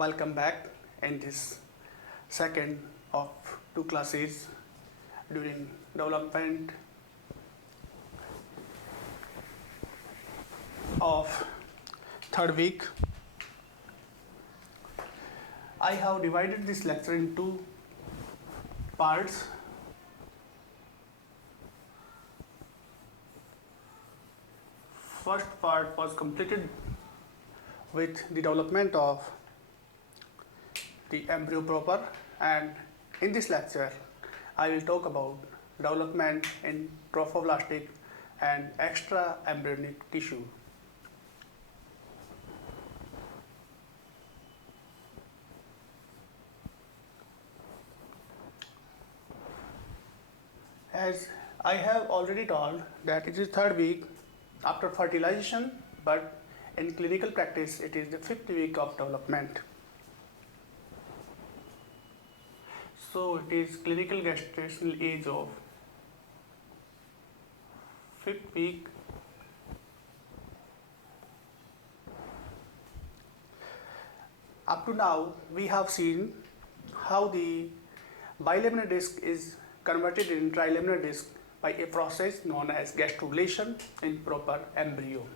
Welcome back in this second of two classes during development of third week. I have divided this lecture into parts. First part was completed with the development of the embryo proper, and in this lecture I will talk about development in trophoblastic and extra embryonic tissue. As I have already told that it is third week after fertilization, but in clinical practice it is the fifth week of development. So it is clinical gestational age of fifth week. Up to now we have seen how the bilaminar disc is converted in trilaminar disc by a process known as gastrulation in proper embryo.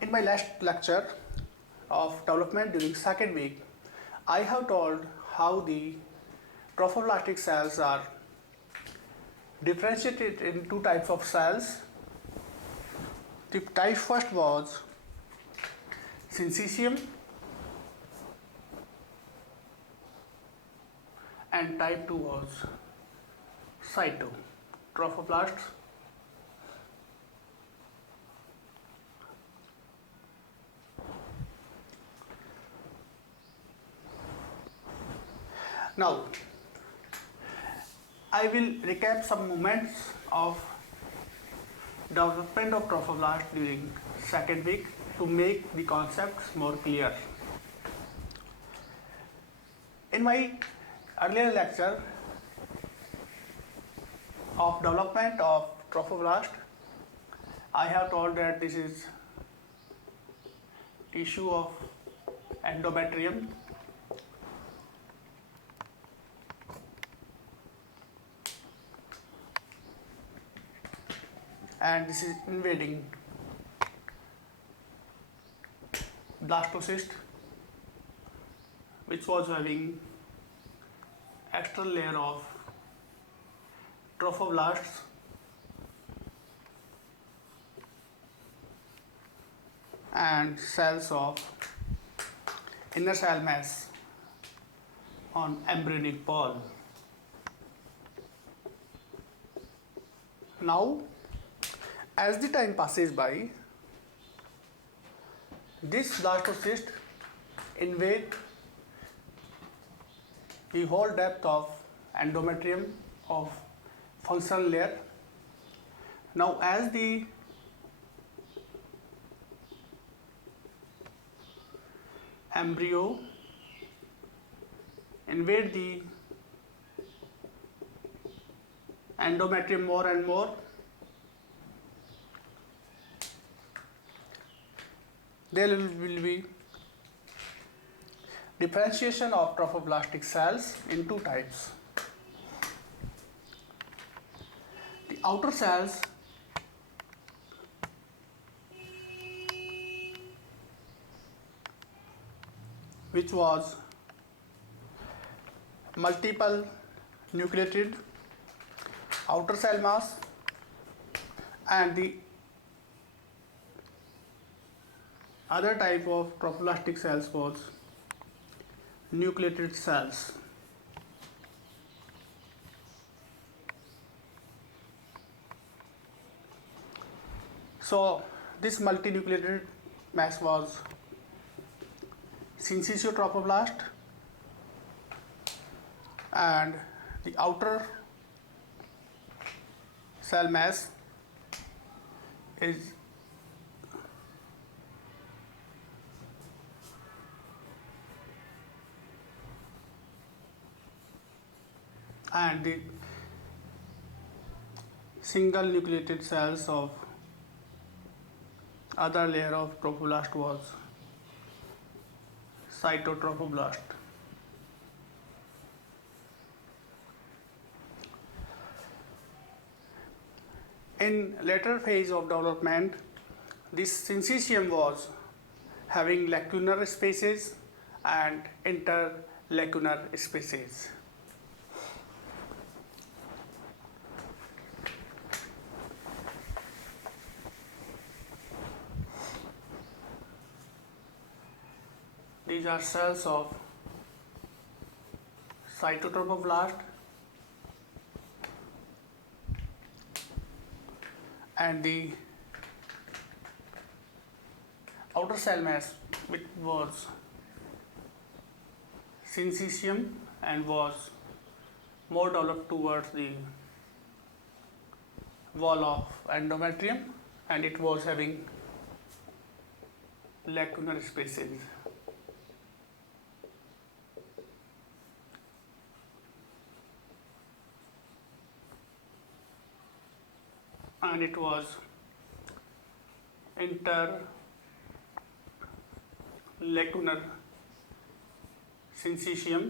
In my last lecture of development during second week, I have told how the trophoblastic cells are differentiated in two types of cells. The type first was syncytium and type 2 was cyto trophoblasts. Now I will recap some moments of development of trophoblast during second week to make the concepts more clear. In my earlier lecture of development of trophoblast, I have told that this is tissue of endometrium, and this is invading blastocyst, which was having external layer of trophoblasts and cells of inner cell mass on embryonic ball. Now, as the time passes by, this blastocyst invade the whole depth of endometrium of functional layer. Now, as the embryo invade the endometrium more and more, there will be differentiation of trophoblastic cells in two types. The outer cells which was multiple nucleated outer cell mass, and the other type of trophoblastic cells was nucleated cells. So this multinucleated mass was syncytiotropoblast, and the outer cell mass is and the single nucleated cells of other layer of trophoblast was cytotrophoblast. In later phase of development, this syncytium was having lacunar spaces and interlacunar spaces. These are cells of cytotrophoblast, and the outer cell mass, which was syncytium and was more developed towards the wall of endometrium, and it was having lacunar spaces. And it was interlacunar syncytium.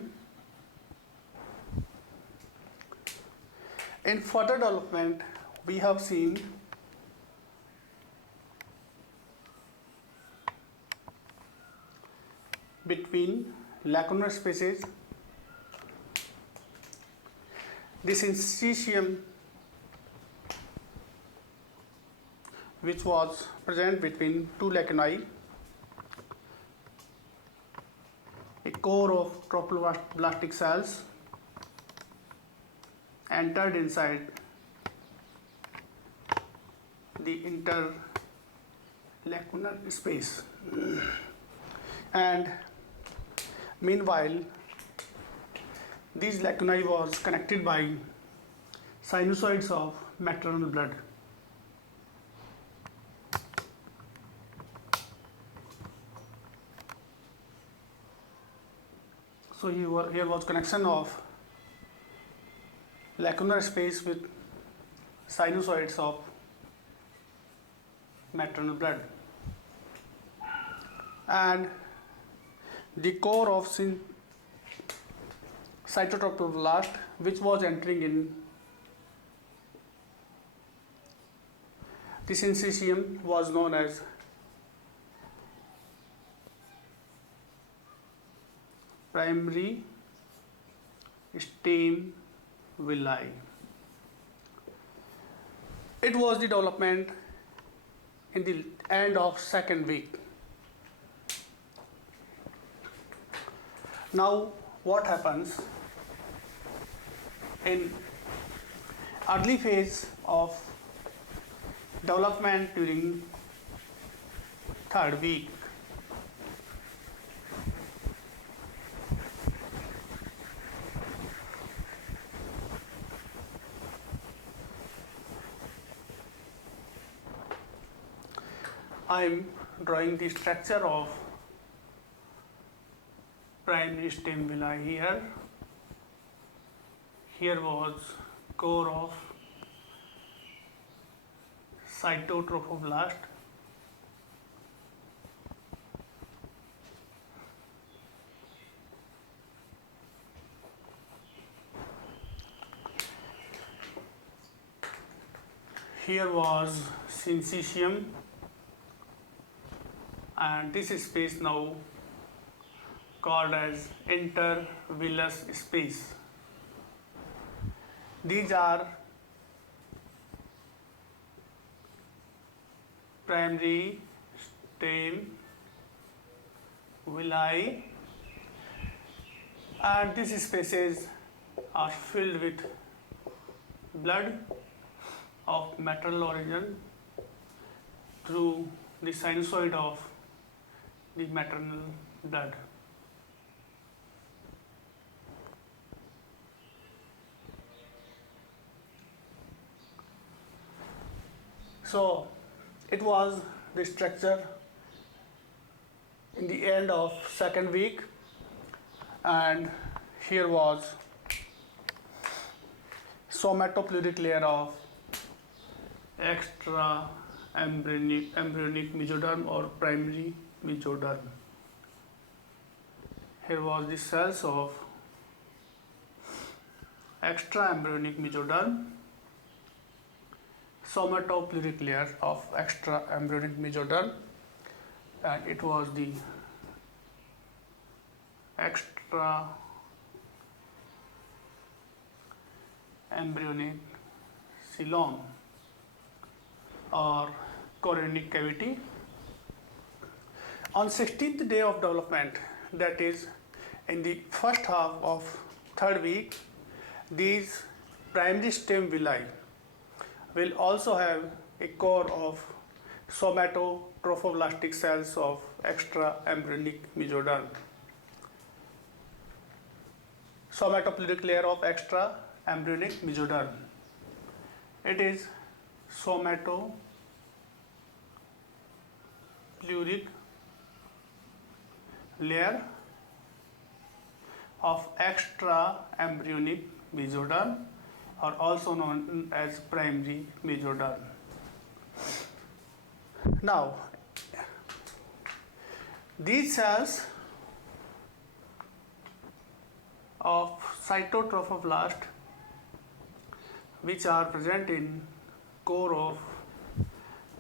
In further development, we have seen between lacunar spaces, the syncytium which was present between two lacunae, a core of trophoblastic cells entered inside the interlacunar space, and meanwhile these lacunae was connected by sinusoids of maternal blood. So here was connection of lacunar space with sinusoids of maternal blood, and the core of cytotrophoblast, which was entering in the syncytium, was known as primary stem villi. It was the development in the end of second week. Now, what happens in early phase of development during third week? I am drawing the structure of primary stem villi here. Here was core of cytotrophoblast. Here was syncytium, and this space now called as intervillous space. These are primary stem villi, and these spaces are filled with blood of maternal origin through the sinusoid of the maternal blood. So it was the structure in the end of second week, and here was somatopleuric layer of extra embryonic mesoderm or primary mesoderm. Here was the cells of extra embryonic mesoderm, somatopluric layer of extra embryonic mesoderm, and it was the extra embryonic coelom or chorionic cavity. On 16th day of development, that is in the first half of third week, these primary stem villi will also have a core of somatotropoblastic cells of extra embryonic mesoderm. Somatopluric layer of extra embryonic mesoderm. It is somatopluric layer of extra embryonic mesoderm, or also known as primary mesoderm. Now, these cells of cytotrophoblast, which are present in core of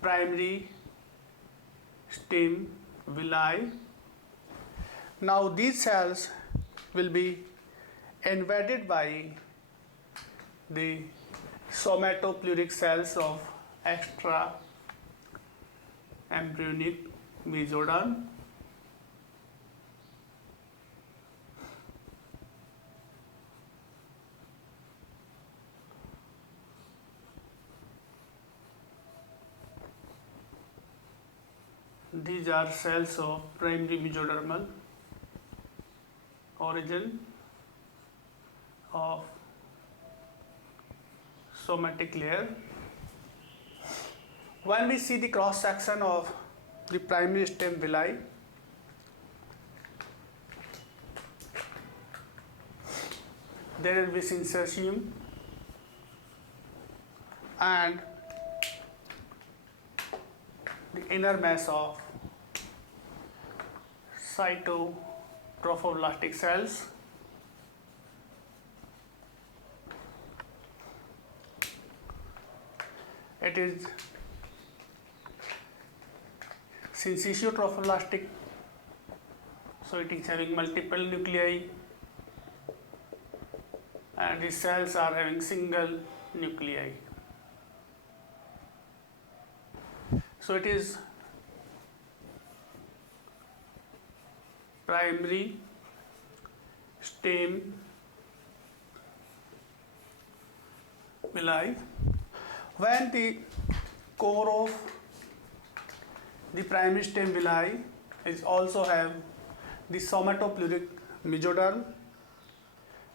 primary stem villi. Now these cells will be invaded by the somatopluric cells of extra embryonic mesoderm. These are cells of primary mesodermal origin of somatic layer. When we see the cross section of the primary stem villi, there will be syncytium and the inner mass of cytotrophoblastic cells. It is syncytiotrophoblastic, so it is having multiple nuclei, and the cells are having single nuclei. So it is primary stem villi. When the core of the primary stem villi is also have the somatopluric mesoderm,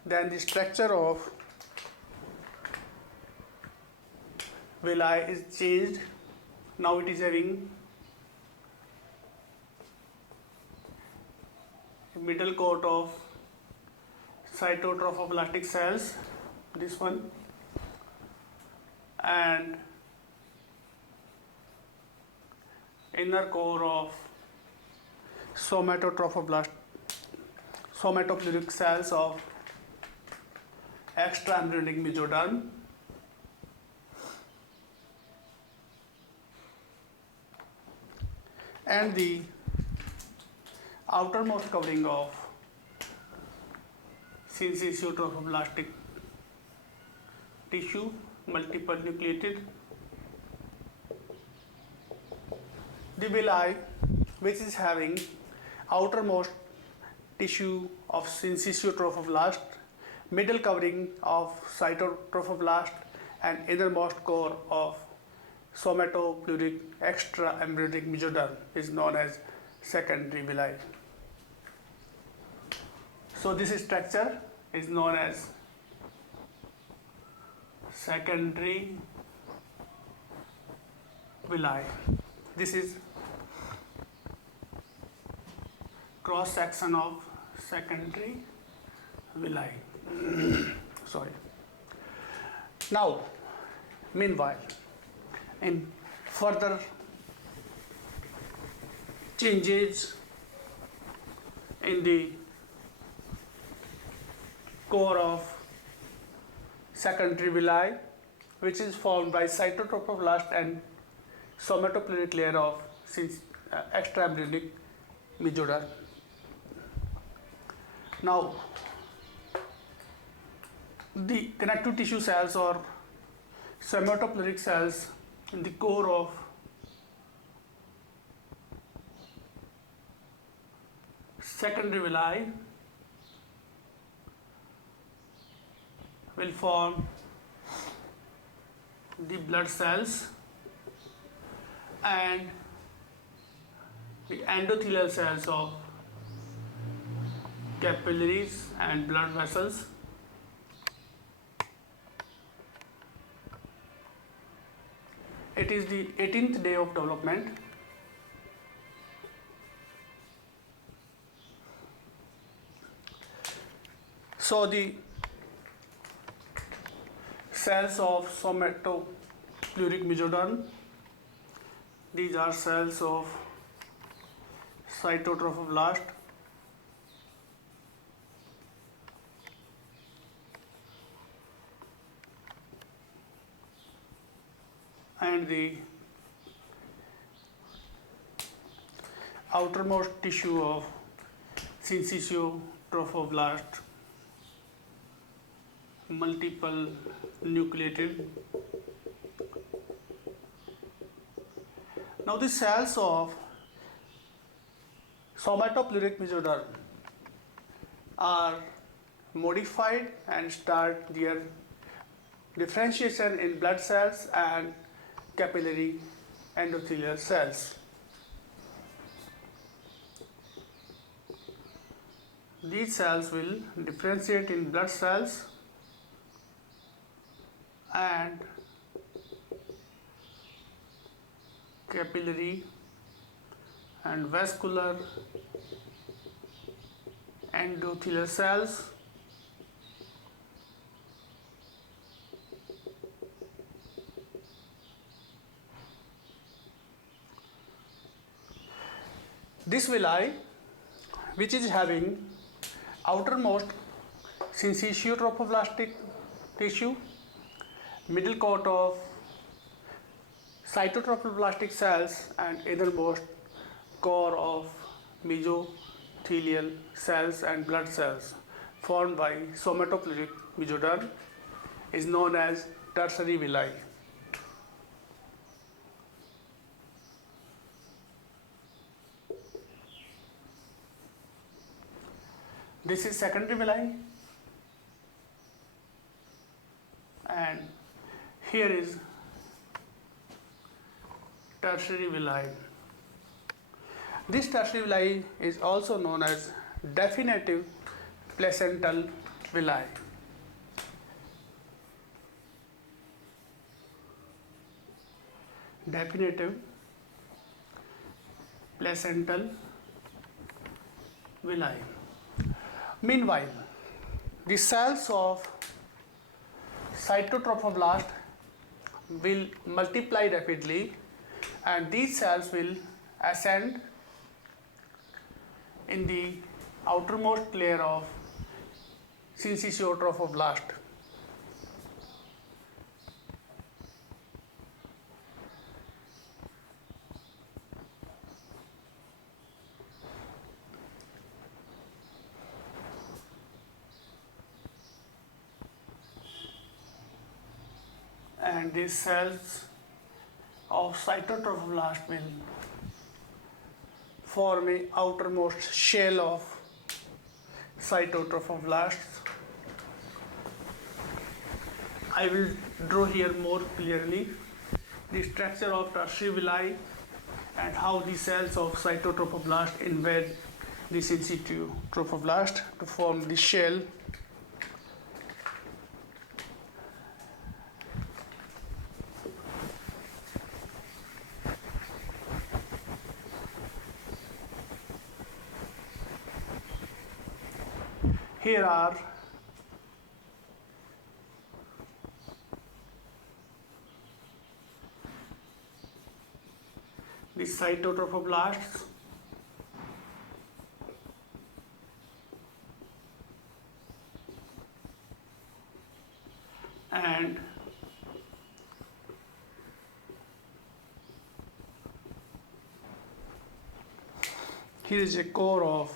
then the structure of villi is changed. Now it is having a middle coat of cytotrophoblastic cells, this one, and inner core of somatopluric cells of extra embryonic mesoderm. And the outermost covering of syncytiotrophoblastic tissue, multiple nucleated. The villi, which is having outermost tissue of syncytiotrophoblastic, middle covering of cytotrophoblast, and innermost core of somatopluric extra embryonic mesoderm is known as secondary villi. So this structure is known as secondary villi. This is cross section of secondary villi. Sorry. Now, meanwhile, in further changes in the core of secondary villi, which is formed by cytotrophoblast and somatopleuric layer of extraembryonic mesoderm. Now, the connective tissue cells or somatopleuric cells in the core of secondary villi will form the blood cells and the endothelial cells of capillaries and blood vessels. It is the 18th day of development. So the cells of somatopleuric mesoderm, these are cells of cytotrophoblast, and the outermost tissue of syncytial trophoblast, multiple nucleated. Now the cells of somatopleuric mesoderm are modified and start their differentiation in blood cells and capillary endothelial cells. These cells will differentiate in blood cells and capillary and vascular endothelial cells. This villi, which is having outermost syncytiotrophoblastic tissue, middle coat of cytotrophoblastic cells, and innermost core of mesothelial cells and blood cells formed by somatopleuric mesoderm, is known as tertiary villi. This is secondary villi, and here is tertiary villi. This tertiary villi is also known as definitive placental villi. Definitive placental villi. Meanwhile, the cells of cytotrophoblast will multiply rapidly, and these cells will ascend in the outermost layer of syncytiotrophoblast. And these cells of cytotrophoblast will form a outermost shell of cytotrophoblast. I will draw here more clearly the structure of tertiary villi and how the cells of cytotrophoblast invade the syncytiotrophoblast to form the shell. Here are the cytotropoblasts, and here is a core of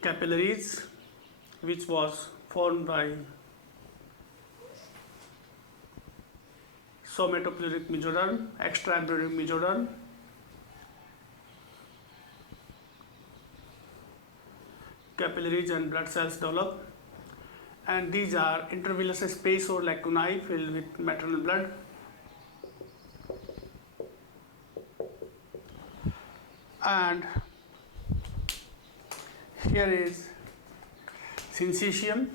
capillaries which was formed by somatopleuric mesoderm, extraembryonic mesoderm, capillaries and blood cells develop, and these are intervillous space or lacunae filled with maternal blood. And here is syncytium.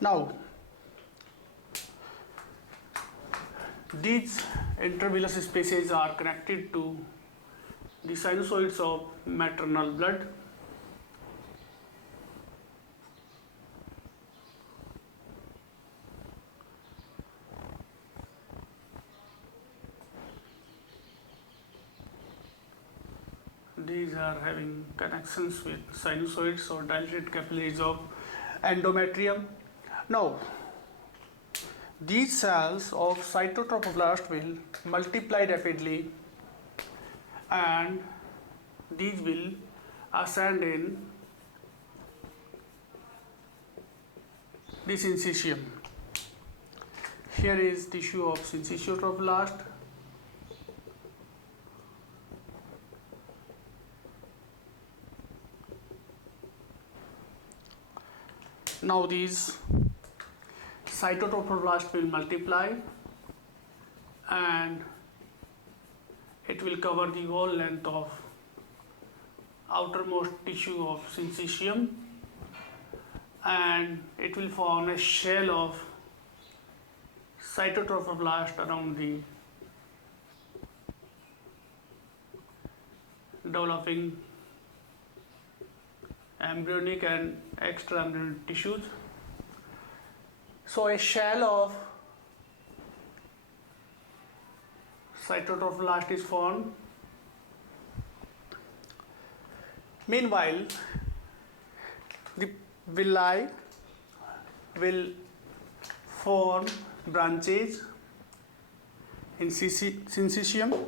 Now, these intervillous spaces are connected to the sinusoids of maternal blood. These are having connections with sinusoids or dilated capillaries of endometrium. Now, these cells of cytotrophoblast will multiply rapidly, and these will ascend in the syncytium. Here is tissue of syncytiotropoblast. Now these cytotropoblasts will multiply, and it will cover the whole length of outermost tissue of syncytium, and it will form a shell of cytotrophoblast around the developing embryonic and extraembryonic tissues. So a shell of cytotrophoblast is formed. Meanwhile, the villi will form branches in syncytium,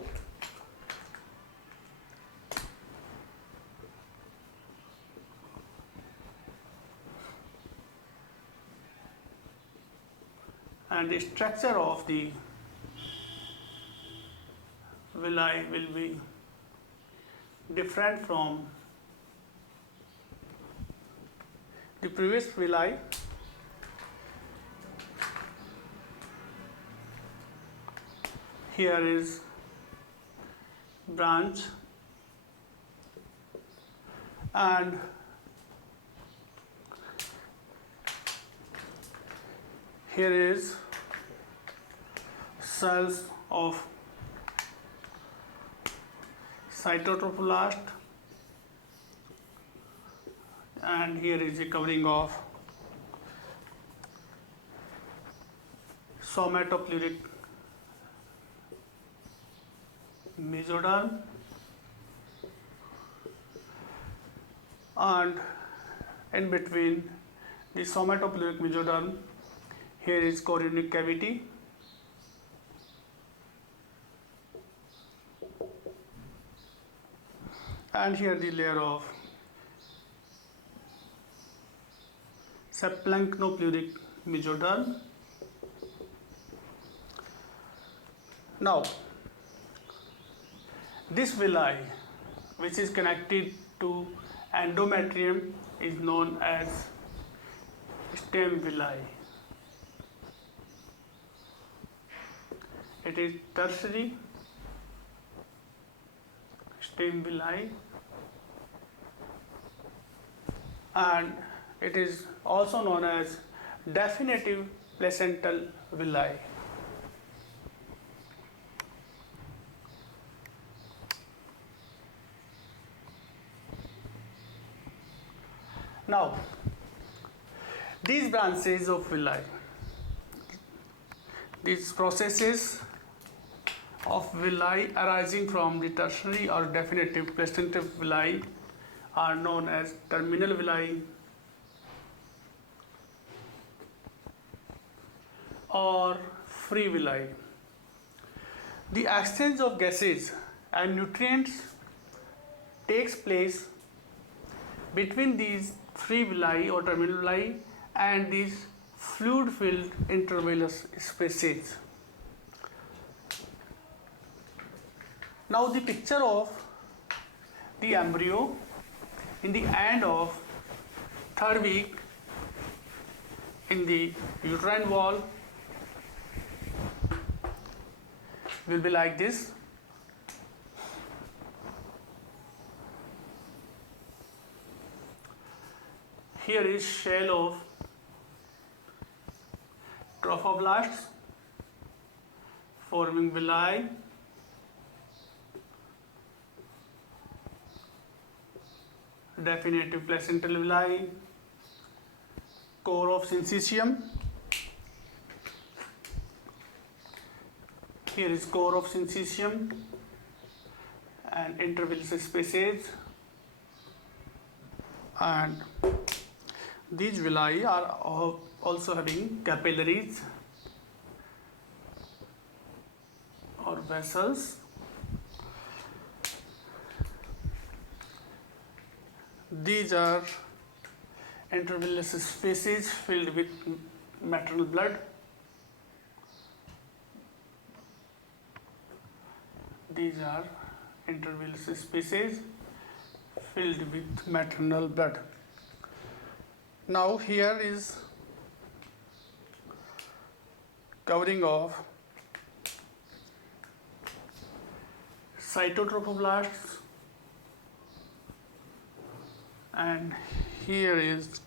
and the structure of the villi will be different from the previous villi. Here is branch, and here is cells of cytotrophoblast, and here is a covering of somatopleuric mesoderm, and in between the somatopleuric mesoderm here is chorionic cavity, and here the layer of subplanknopleuric mesoderm. Now, this villi, which is connected to endometrium, is known as stem villi. It is tertiary stem villi, and it is also known as definitive placental villi. Now, these branches of villi These processes of villi arising from the tertiary or definitive placental villi are known as terminal villi or free villi. The exchange of gases and nutrients takes place between these free villi or terminal villi and these fluid-filled intervillous spaces. Now the picture of the embryo in the end of third week in the uterine wall will be like this. Here is shell of Trophoblasts forming villi. Definitive placental villi, core of syncytium. Here is core of syncytium and intervillous spaces, and these villi are also having capillaries or vessels. These are intervillous spaces filled with maternal blood. These are intervillous spaces filled with maternal blood. Now here is covering of cytotrophoblasts, and here is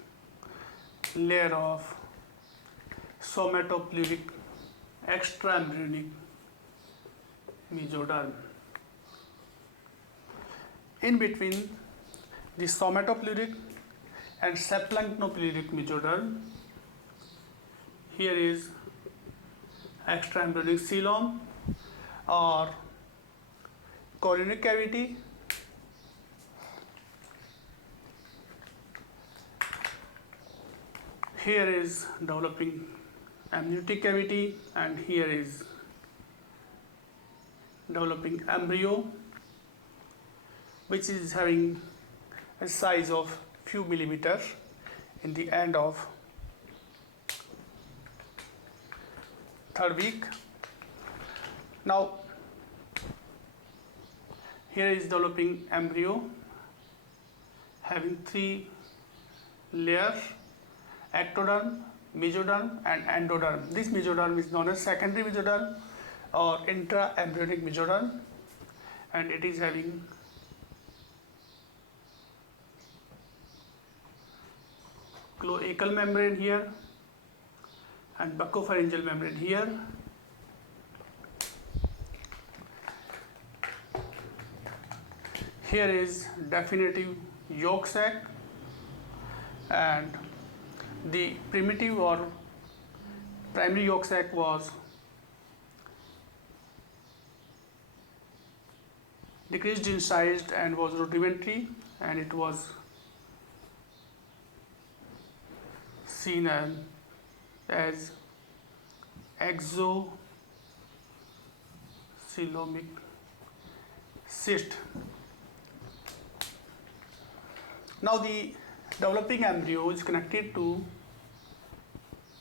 layer of somatopleuric extraembryonic mesoderm. In between the somatopleuric and cephalonchnopleuric mesoderm, here is extraembryonic coelom or chorionic cavity. Here is developing amniotic cavity, and here is developing embryo, which is having a size of few millimeters in the end of third week. Now here is developing embryo having three layers: ectoderm, mesoderm and endoderm. This mesoderm is known as secondary mesoderm or intraembryonic mesoderm, and it is having cloacal membrane here and buccopharyngeal membrane here. Here is definitive yolk sac, and the primitive or primary yolk sac was decreased in size and was rudimentary, and it was seen as exocoelomic cyst. Now the developing embryo is connected to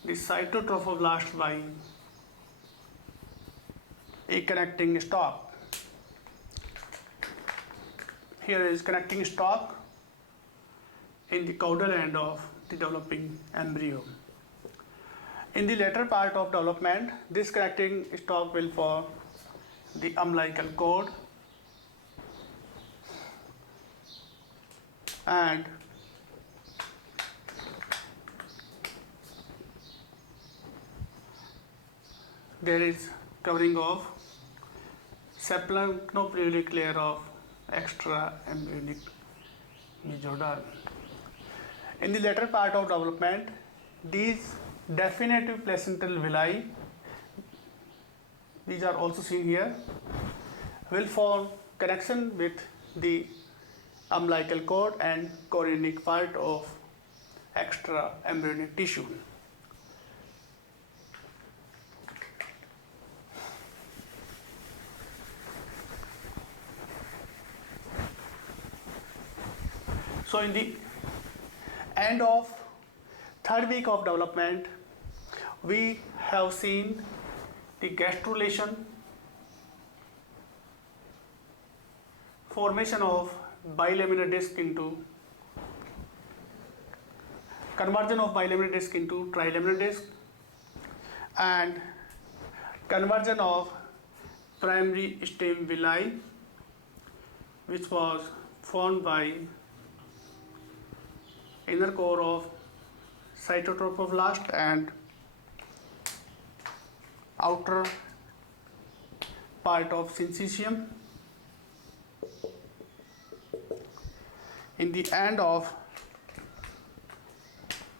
the cytotrophoblast by a connecting stalk. Here is connecting stalk in the caudal end of the developing embryo. In the later part of development, this connecting stalk will form the umbilical cord, and there is covering of cephalonchnopleuric layer of extraembryonic mesoderm. In the later part of development, these definitive placental villi these are also seen here, will form connection with the umbilical cord and chorionic part of extra embryonic tissue. So in the end of third week of development, we have seen the gastrulation, formation of bilaminar disc into conversion of bilaminar disc into trilaminar disc, and conversion of primary stem villi, which was formed by inner core of cytotrophoblast and outer part of syncytium. In the end of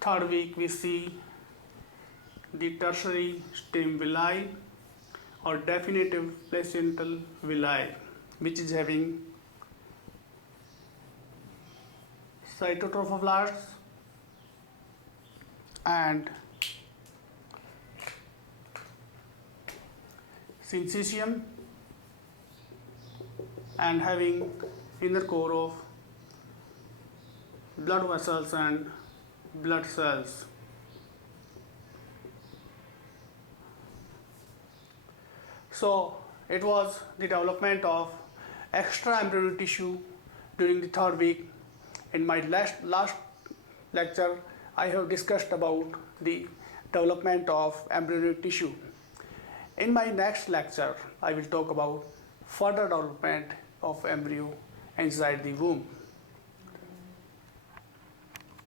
third week, we see the tertiary stem villi or definitive placental villi, which is having cytotrophoblasts and syncytium, and having inner core of blood vessels and blood cells. So it was the development of extra embryonic tissue during the third week. In my last lecture, I have discussed about the development of embryonic tissue. In my next lecture, I will talk about further development of embryo inside the womb.